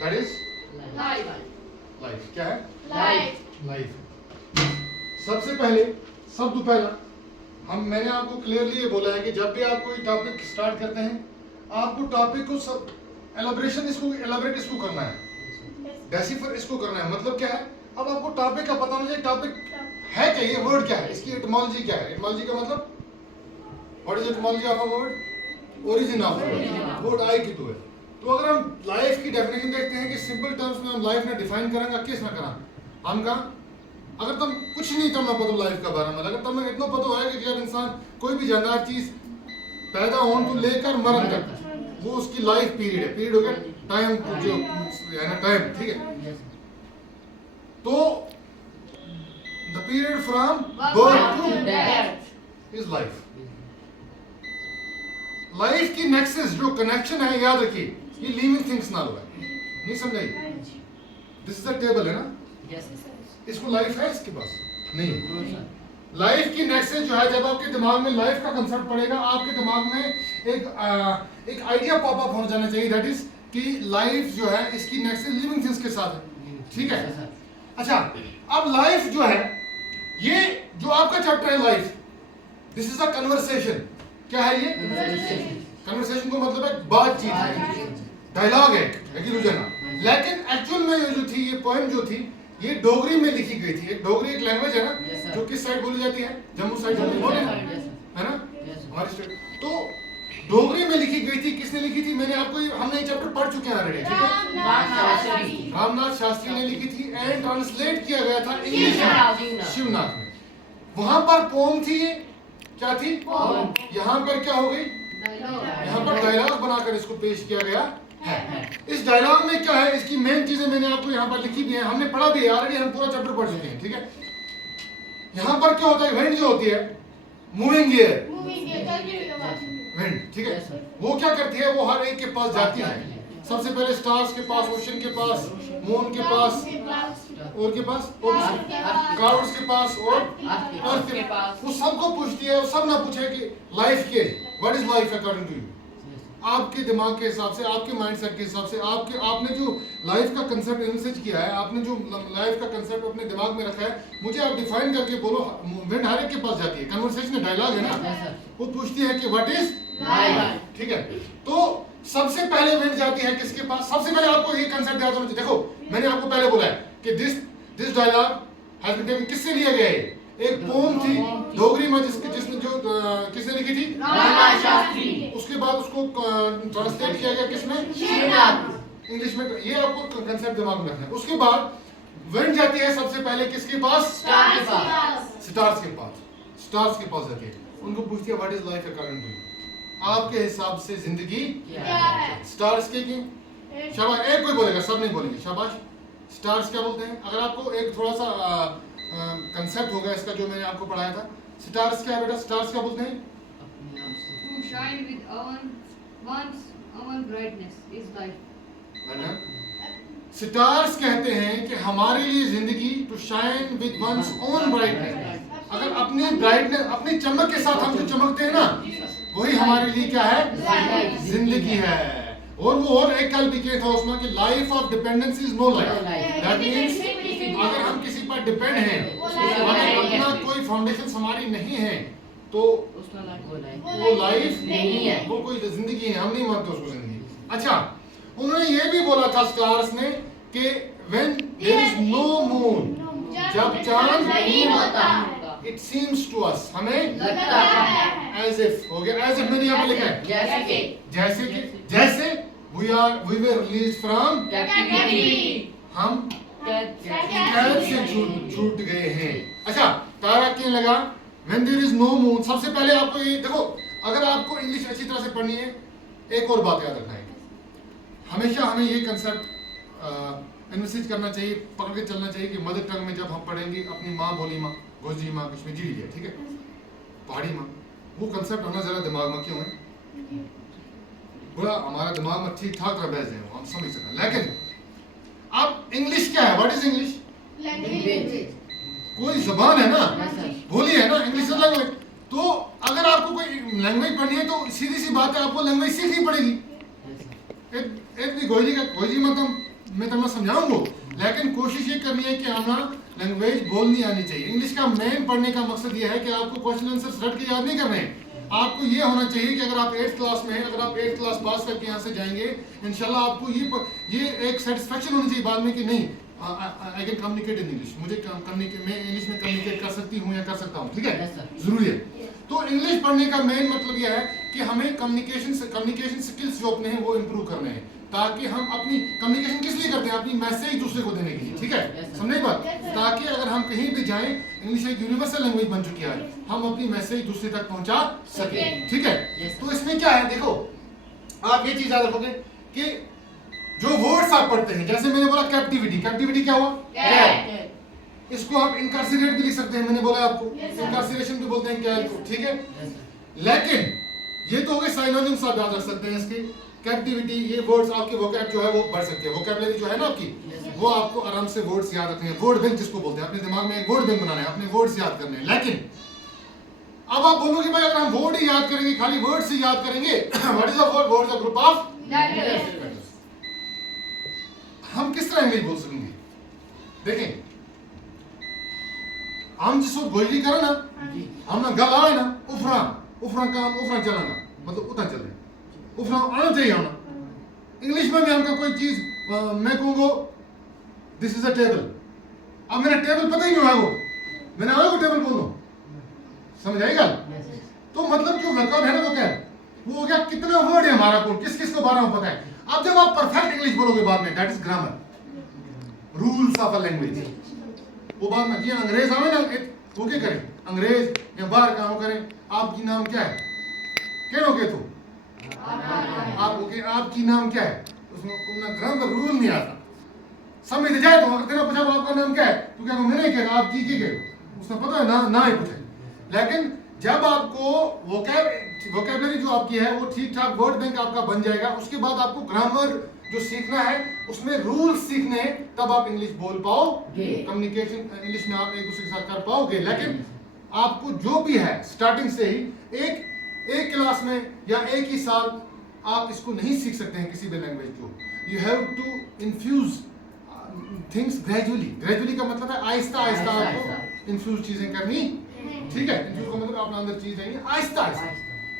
That is life. Life. क्या है? Life. Life. सबसे पहले सबसे पहला मैंने आपको क्लियरली ये बोला है कि जब भी आप कोई टॉपिक स्टार्ट करते हैं आपको टॉपिक को सब एलाबरेट इसको करना है, डेसिफर इसको करना है। मतलब क्या है, अब आपको टॉपिक का पता होना चाहिए टॉपिक है क्या, ये वर्ड क्या है, इसकी एटिमोलॉजी क्या है। एटिमोलॉजी का मतलब what is etymology of a word? Origin of word I की तो है। तो अगर हम लाइफ की डेफिनेशन देखते हैं कि सिंपल टर्म्स में हम लाइफ ने डिफाइन करेंगे किस में करा हम कहा अगर तुम कुछ नहीं तुम ना पता लाइफ का बारे में, अगर तुम्हें इतना पता है कि जब इंसान कोई भी जानदार चीज पैदा होने को लेकर मरण तक वो उसकी लाइफ पीरियड है। पीरियड हो गया टाइम जो है ना, टाइम, ठीक है। तो the period from birth to death is life. Life की नेक्सस जो कनेक्शन है, याद रखिए ये लिविंग थिंग्स ना हुआ है, नहीं समझाई? दिस इज अ टेबल है ना, इसको लाइफ है इसके पास नहीं। लाइफ की नेक्सस जो है, जब आपके दिमाग में लाइफ का कंसेप्ट पड़ेगा आपके दिमाग में एक आइडिया पॉप अप होना जाना चाहिए, दैट इज कि लाइफ जो है इसकी नेक्सस लिविंग थिंग्स के साथ है, ठीक है। अच्छा, अब लाइफ जो है ये जो आपका चैप्टर है life, this is a conversation. क्या है ये? कन्वर्सेशन को मतलब है बातचीत है, डायलॉग है, लेकिन एक्चुअल में ये जो थी ये पोएम जो थी ये डोगरी में लिखी गई थी। एक डोगरी एक लैंग्वेज है ना, जो किस साइड बोली जाती है? जम्मू साइड बोली है ना हमारी स्टेट। तो डोगरी में लिखी गई थी। किसने लिखी थी? हमने ये चैप्टर पढ़ चुके हैं ऑलरेडी, ठीक है। रामनाथ शास्त्री ने लिखी थी एंड ट्रांसलेट किया गया था इंग्लिश में शिवनाथ में। वहां पर पोम थी, ये क्या थी? यहाँ पर क्या हो गई? यहाँ पर डायलॉग बनाकर इसको पेश किया गया है। इस डायलॉग में क्या है, इसकी मेन चीजें मैंने आपको यहाँ पर लिखी भी है, हमने पढ़ा भी है ऑलरेडी, हम पूरा चैप्टर पढ़ चुके हैं, ठीक है। यहाँ पर क्या होता है, विंड जो होती है, मूविंग एयर विंड, ठीक है, वो क्या करती है, वो हर एक के पास जाती है। सबसे पहले स्टार्स के पास, ओशन के पास, मून के पास, और के पास, क्लाउड्स के पास और अर्थ के पास। वो सबको पूछती है, वो सब ना पूछे कि लाइफ के what is life according to you, आपके दिमाग के हिसाब से, आपके माइंडसेट के हिसाब से, आपने जो लाइफ का कंसेप्ट इनसेज किया है, आपने जो लाइफ का कंसेप्ट अपने दिमाग में रखा है, मुझे आप डिफाइन करके बोलो। विंड हर एक के पास जाती है, कन्वर्सेशन डायलॉग है ना, वो पूछती है कि व्हाट इज लाइफ, ठीक है। तो सबसे पहले विंड जाती है किसके पास? सबसे पहले आपको ये कंसेप्ट याद होना चाहिए। देखो मैंने आपको पहले बोला है कि this dialogue has been taken, किससे लिया गया है? एक पोम थी डोगरी में जिसने जो किसने लिखी थी? रामनाथ शास्त्री। उसके बाद उसको ट्रांसलेट किया गया किसमें? शिवनाथ, इंग्लिश में। ये आपको कंसेप्ट दिमाग में रखना है। उसके बाद विंड जाती है सबसे पहले किसके पास? स्टार्स के पास। स्टार्स के पास जाती है, उनको पूछती है what is life according to you, आपके हिसाब से जिंदगी क्या है? स्टार्स के की शाबाश, एक कोई बोलेगा, सब नहीं बोलेंगे, शाबाश। स्टार्स क्या बोलते हैं? अगर आपको एक थोड़ा सा कंसेप्ट होगा इसका जो मैंने आपको पढ़ाया था। स्टार्स क्या है बेटा? स्टार्स क्या बोलते हैं? To shine with one's own brightness is life. Stars कहते हैं कि हमारे लिए जिंदगी to shine with one's own brightness, अगर अपनी ब्राइटनेस, अपनी चमक के साथ हम जो चमकते हैं ना, वही हमारे लिए क्या है? जिंदगी है। और एक कल भी किया था उसमें कि life of dependence is no life. That means अगर हम किसी पर डिपेंड हैं, अगर अपना कोई फाउंडेशन हमारी नहीं है, तो वो लाइफ नहीं है, वो कोई जिंदगी है, हम नहीं मानते उसको जिंदगी। अच्छा, उन्होंने ये भी बोला था स्टार्स ने कि when there is no moon, जब चांद नहीं होता, इट सीम्स टू अस, हमें लगता है एज इफ, हो गया एज इफ मैंने यहाँ पे लिखा है जैसे we were released from captivity, हम कैद से छूट गए हैं। अच्छा, तारा क्यों लगा? When there is no moon, सबसे पहले आपको ये देखो, अगर आपको इंग्लिश अच्छी तरह से पढ़नी है, एक और बात याद रखना है, हमेशा हमें ये कंसेप्ट एनवर्सिज करना चाहिए, पकड़ के चलना चाहिए कि मदर टंग में जब हम पढ़ेंगे अपनी माँ बोली माँ, गोजी माँ, कश्मीरी है, ठीक है, पहाड़ी माँ, वो कंसेप्ट होना जरा दिमाग में क्यों है? पूरा हमारा दिमाग में ठीक ठाक बैठ जाए, हम समझ सकें। लेकिन अब इंग्लिश क्या है? What is English? लैंग्वेज, कोई जबान है ना, बोली है ना, इंग्लिश लैंग्वेज। तो अगर आपको कोई लैंग्वेज पढ़नी है तो सीधी सी बात है, आपको लैंग्वेज सीखनी पड़ेगी। एक भी गोजी मतलब मैं तुम्हें समझाऊंगा, लेकिन कोशिश ये करनी है कि हमें लैंग्वेज बोलनी आनी चाहिए। इंग्लिश का मेन पढ़ने का मकसद ये है कि आपको क्वेश्चन आंसर रट के याद नहीं करने हैं। आपको ये होना चाहिए कि अगर आप 8th क्लास में हैं, अगर आप 8th क्लास पास करके यहाँ से जाएंगे इंशाल्लाह, आपको ये एक सेटिस्फेक्शन होनी चाहिए बाद में कि नहीं I can communicate in English, मुझे मैं इंग्लिश में कम्युनिकेट कर सकती हूँ या कर सकता हूँ, ठीक है, जरूरी है। तो इंग्लिश पढ़ने का मेन मतलब यह है कि हमें कम्युनिकेशन स्किल्स जो अपने हैं वो इम्प्रूव करने हैं, ताकि हम अपनी कम्युनिकेशन किस लिए करते हैं, अपनी मैसेज दूसरे को देने के लिए, ठीक है, समझे बात, ताकि अगर हम कहीं भी जाएं, इंग्लिश एक यूनिवर्सल लैंग्वेज बन चुकी है, हम अपनी मैसेज दूसरे तक पहुंचा सके, ठीक है। तो इसमें क्या है, देखो आप ये चीज याद रखोगे कि जो वर्ड्स आप पढ़ते हैं, जैसे मैंने बोला कैप्टिविटी, कैप्टिविटी क्या हुआ, इसको आप इनकार्सिरेट भी लिख सकते हैं, मैंने बोला आपको इनकार्सिरेशन भी बोलते हैं कैद को, ठीक है। लेकिन ये तो हो गए साइनोनिम्स, आप याद रख सकते हैं इसके, कैप्टिविटी, ये वर्ड्स आपके वोकैब जो है वो बढ़ सकते हैं, वोकैबुलरी जो है ना आपकी, वो आपको आराम से वर्ड्स याद रखने हैं, वर्ड बैंक जिसको बोलते हैं, अपने दिमाग में एक वर्ड बैंक बनाना है, अपने वर्ड्स याद करने हैं। लेकिन अब आप बोलोगे भाई अगर हम वर्ड ही याद करेंगे, खाली वर्ड से याद करेंगे, what is a word, word is a group of letters, हम किस तरह इंग्लिश बोल सकेंगे। देखें, हम जिसको गोली करें ना, हम ना गल आए ना, उफरा उफरा काम उफरा चलाना, मतलब उतना चले, उफरा आना चाहिए आना। इंग्लिश में भी हमको कोई चीज मैं कहूँगा दिस इज अ टेबल, अब मेरा टेबल पता ही नहीं है वो, मैंने आया को टेबल बोलो, समझ आएगा। तो मतलब जो वर्कआउट है ना वो क्या है, वो हो गया कितना वर्ड है हमारा को, किस किस को बारे में पता है। अब जब आप परफेक्ट इंग्लिश बोलोगे बाद में, that is grammar, rules of a language, वो बात में, अंग्रेज आवे ना, वो क्या करें, अंग्रेज या बाहर काम करें, आपकी नाम क्या है, क्या हो गए तो आपकी नाम क्या है, उसमें उतना ग्रामर रूल नहीं आता, समझ जाए तो अगर तेरा पूछा आपका नाम क्या है, तो क्या मैंने कह रहा आप की क्या कह, उसने पता है ना ही पूछे। लेकिन जब आपको वोकैबुलरी जो आपकी है वो ठीक ठाक वर्ड बैंक आपका बन जाएगा, उसके बाद आपको ग्रामर जो सीखना है उसमें रूल्स सीखने हैं, तब आप इंग्लिश बोल पाओगे, कम्युनिकेशन इंग्लिश में आप एक दूसरे के साथ कर पाओगे। लेकिन आपको जो भी है स्टार्टिंग से ही एक क्लास में या एक ही साल आप इसको नहीं सीख सकते हैं किसी भी लैंग्वेज को। You have to infuse things gradually का मतलब है आहिस्ता आहिस्ता आपको इन्फ्यूज चीजें करनी, ठीक है, इन्फ्यूज का मतलब अपना अंदर चीज देंगे आहिस्ता आहिस्ता,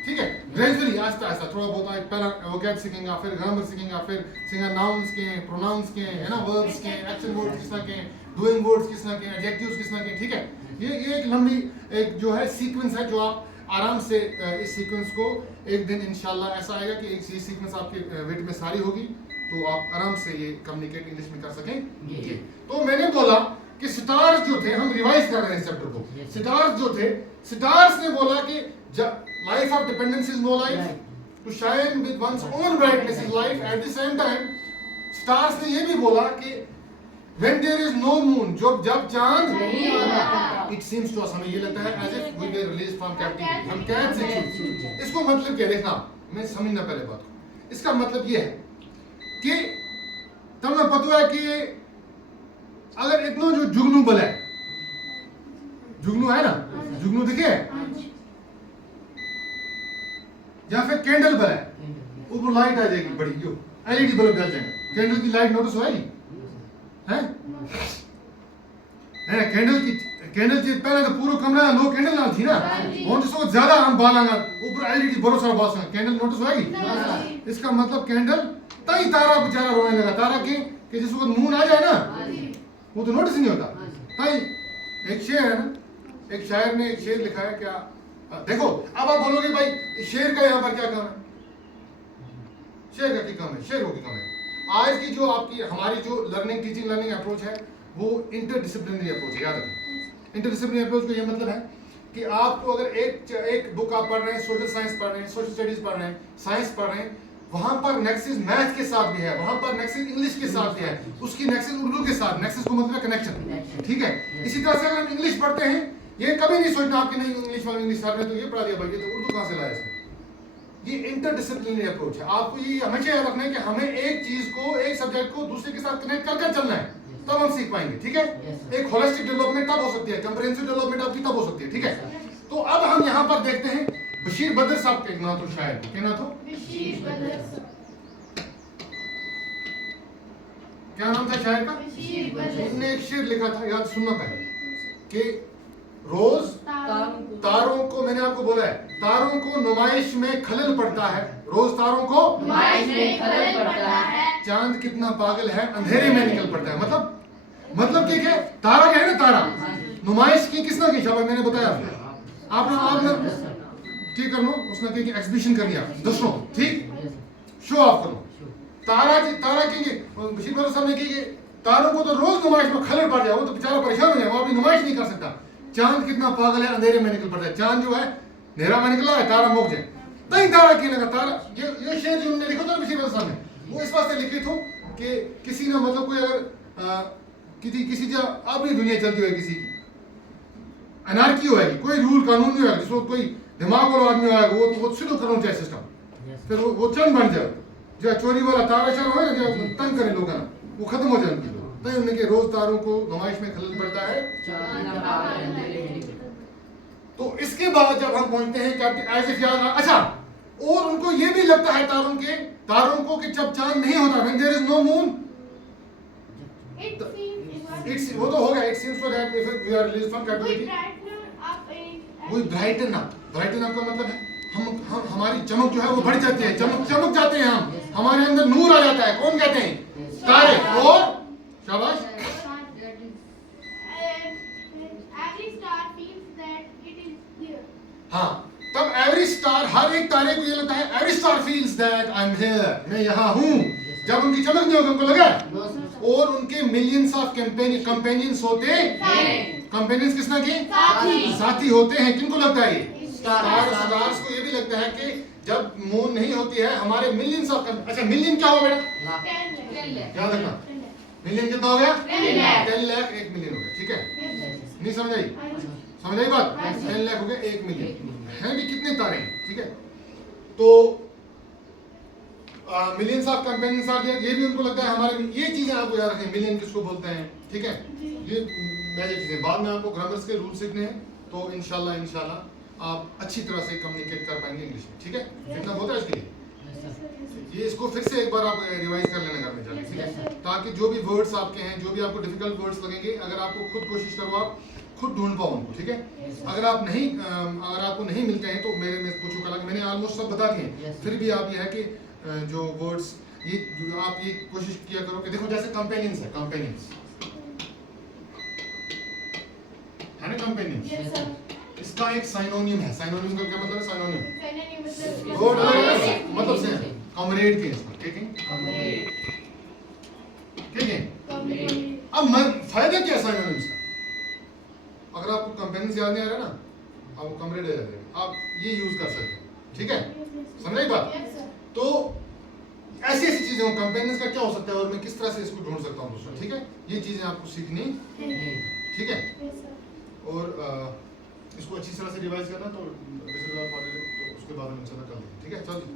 ठीक है, ग्रेजुअली आहिस्ता आहिस्ता थोड़ा बहुत आप पहला वोकैब सीखेंगे, फिर ग्रामर सीखेंगे, फिर सीखेंगे नाउन्स के, प्रोनाउंस के, है ना, वर्ब्स के, एक्शन वर्ड्स किस तरह के, डूइंग वर्ड्स किस तरह के, एडजेक्टिव्स किस तरह के, ठीक है। ये एक लंबी एक जो है सीक्वेंस है जो आप आराम से इस सीक्वेंस को एक दिन इंशाल्लाह ऐसा आएगा कि एक सीक्वेंस आपके वेट में सारी होगी, तो आप आराम से ये कम्युनिकेट इंग्लिश में कर सकेंगे। तो मैंने बोला कि स्टार्स जो थे, हम रिवाइज कर रहे हैं इस चैप्टर को, स्टार्स जो थे, स्टार्स ने बोला कि life of dependence is no life, to shine with one's own brightness is life. At the same time stars ने ये भी बोला कि when there is no moon, जब चांद नहीं होता, it seems to us, हमें ये लगता है as if we were released from captivity, हम कैद से छूटे। इसको मतलब क्या, देखना मैं समझना पहले बात को, इसका मतलब ये है कि तुम्हें पता है कि अगर इतना जो जुगनू बल है, जुगनू है ना, जुगनू दिखे या फिर कैंडल बल है, ऊपर लाइट आ जाएगी बड़ी, जो एलईडी बल्ब जल जाएगा, कैंडल की लाइट नोटिस होगी है, कैंडल की पहले तो पूरा कमरा लो कैंडल ना थी ना, और जिसको ज्यादा हम बालांगा ऊपर एलईडी बड़ो सारा बास कैंडल नोटिस होगी। इसका मतलब कैंडल तई तारा बेचारा रोने लगा, तारा कि जिस वक्त मून आ जाए ना वो तो नोटिस नहीं होता। तई एक शेर है ना, एक शायर ने एक शेर लिखा है, क्या देखो, अब आप बोलोगे भाई शेर का यहाँ पर क्या काम है, शेर का क्या काम है, शेर की काम है। आज की जो आपकी हमारी जो टीचिंग लर्निंग अप्रोच है वो इंटरडिसिप्लिनरी अप्रोच है, याद रखें। इंटरडिसिप्लिनरी अप्रोच का ये मतलब है कि आपको अगर एक बुक आप पढ़ रहे हैं, सोशल साइंस पढ़ रहे हैं, सोशल स्टडीज पढ़ रहे हैं, साइंस पढ़ रहे हैं, वहां पर नेक्सिस मैथ के साथ भी है, वहां पर नेक्सिस इंग्लिश के साथ भी है, उसकी नेक्सिस उर्दू के साथ, नेक्सिस को मतलब कनेक्शन, ठीक है। इसी तरह से अगर हम इंग्लिश पढ़ते हैं, ये कभी नहीं सोचना आपके नहीं इंग्लिश सर ने तो ये पढ़ा दिया भाई, ये तो उर्दू कहाँ से लाया इसने। ये इंटरडिसिप्लिनरी अप्रोच है। आपको ये हमेशा याद रखना है कि हमें एक चीज को, एक सब्जेक्ट को दूसरे के साथ कनेक्ट कर चलना है, तब हम सीख पाएंगे, ठीक है। एक होलिस्टिक डेवलपमेंट तब हो सकती है, कंप्रिहेंसिव डेवलपमेंट आपकी तब हो सकती है, ठीक है। तो अब हम यहाँ पर देखते हैं बशीर बद्र साहब के ना, तो शायद क्या ना, तो बशीर बद्र क्या नाम था शायर का? इनने एक शेर लिखा था, याद सुनना पहले, कि रोज तारों को, मैंने आपको बोला है, तारों को नुमाइश में खलल पड़ता है, रोज तारों को नुमाइश में खलल पड़ता है, चांद कितना पागल है अंधेरे में निकल पड़ता है। मतलब क्या है? तारा क्या है ना, तारा नुमाइश की किसने की? शाबाश, मैंने बताया आपने ठीक कर लो, उसने कही कि एग्जीबिशन कर लिया दूसरों, ठीक, शो ऑफ करो। तारा की बशीर साहब ने की कि तारों को तो रोज नुमाइश में खलल पड़ जाए, वो तो बेचारा परेशान हो जाए, वो अपनी नुमाइश नहीं कर सकता। चांद कितना पागल है अंधेरे में निकल पड़ता है, चांद जो है अंधेरा में निकला है, तारा मुक जाए, तई तारा की लगा तारा। ये शेर जो उन्होंने लिखा था बशीर साहब ने, वो इस वास्ते लिखे थे कि किसी ने मतलब कोई अगर किसी अपनी दुनिया चलती है, किसी अनारकी होगी, कोई रूल कानून नहीं होगा, जिसको कोई दिमाग वाला आदमी होगा, वो शुरू करना चाहिए सिस्टम, फिर वो चंद बन जाए, जो चोरी वाला तारा शर हो जो तंग करे लोग, वो खत्म हो जाए उनकी। तो उनके रोज तारों को नुमाइश में खलल पड़ता है। तो इसके बाद जब हम पहुंचते हैं कैप्टन एज इफ याद, अच्छा, और उनको ये भी लगता है तारों को कि जब चांद नहीं होता, when there is no moon, वो तो हो गया, it seems so that if we are released from captivity, वो ब्राइटन अप का मतलब है हमारी चमक जो है वो बढ़ जाती है, चमक जाते हैं हम, हमारे अंदर नूर आ जाता है। कौन कहते हैं? तारे। और शाबाश, हाँ, तब एवरी स्टार, हर एक तारे को ये लगता है, every star feels that I am here, मैं यहाँ हूँ। जब उनकी चमक नहीं होगी, उनको लगा, और उनके मिलियंस ऑफ कंपेनियंस होते हैं। कंपेनियंस किसना की? साथी होते हैं। किनको लगता है ये? स्टार्स को ये भी लगता है कि जब मून नहीं होती है, हमारे मिलियंस ऑफ, अच्छा मिलियन क्या हुआ बेटा? याद रखना, मिलियन कितना हो गया? 10 लाख, 1 मिलियन हो गया, ठीक है? नहीं समझ आई बात? 10 लाख हो गया, 1 मिलियन है भी कितने तारे हैं, ठीक है? तो मिलियंस ऑफ कंपेनियंस आ गया, ये भी उनको लगता है हमारे, ये चीजें आपको याद रखें, मिलियन किसको बोलते हैं, ठीक है? ये मैजिक चीजें, बाद में आपको ग्रामर्स के रूल सीखने हैं, तो इंशाल्लाह आप अच्छी तरह से कम्युनिकेट कर पाएंगे इंग्लिश में, ठीक है? इतना होता है इसके लिए। ये इसको फिर से एक बार आप रिवाइज कर लेना घर में जाके, ठीक है? ताकि जो भी वर्ड्स आपके हैं, जो भी आपको डिफिकल्ट वर्ड्स लगेंगे, अगर आपको खुद कोशिश करो, आप खुद ढूंढ पाओ उनको, ठीक है? अगर आपको नहीं मिलते हैं तो मेरे में पूछो, कल मैंने ऑलमोस्ट सब बता दिए, फिर भी आप ये है कि जो वर्ड्स जो आप ये कोशिश किया करो कि देखो, जैसे कंपेनियंस है, कंपेनियंस है ना, कंपेनियंस, इसका एक साइनोनिम है। साइनोनिम का क्या मतलब है? साइनोनिम मतलब से कॉमरेड के, ठीक है? अब फायदा क्या है साइनोनिम्स का? अगर आपको कंपेनियंस याद नहीं आ रहा ना, आपको कॉमरेड याद आ, आप ये यूज कर सकते हैं, ठीक है? समझ आई बात? तो ऐसी चीजें हो, कंपेनियंस का क्या हो सकता है और मैं किस तरह से इसको ढूंढ सकता हूँ दोस्तों, ठीक है? ये चीजें आपको सीखनी, ठीक है? और इसको अच्छी तरह से रिवाइज करना, तो उसके बाद हम इंशाल्लाह कर लेंगे, ठीक है? चलो।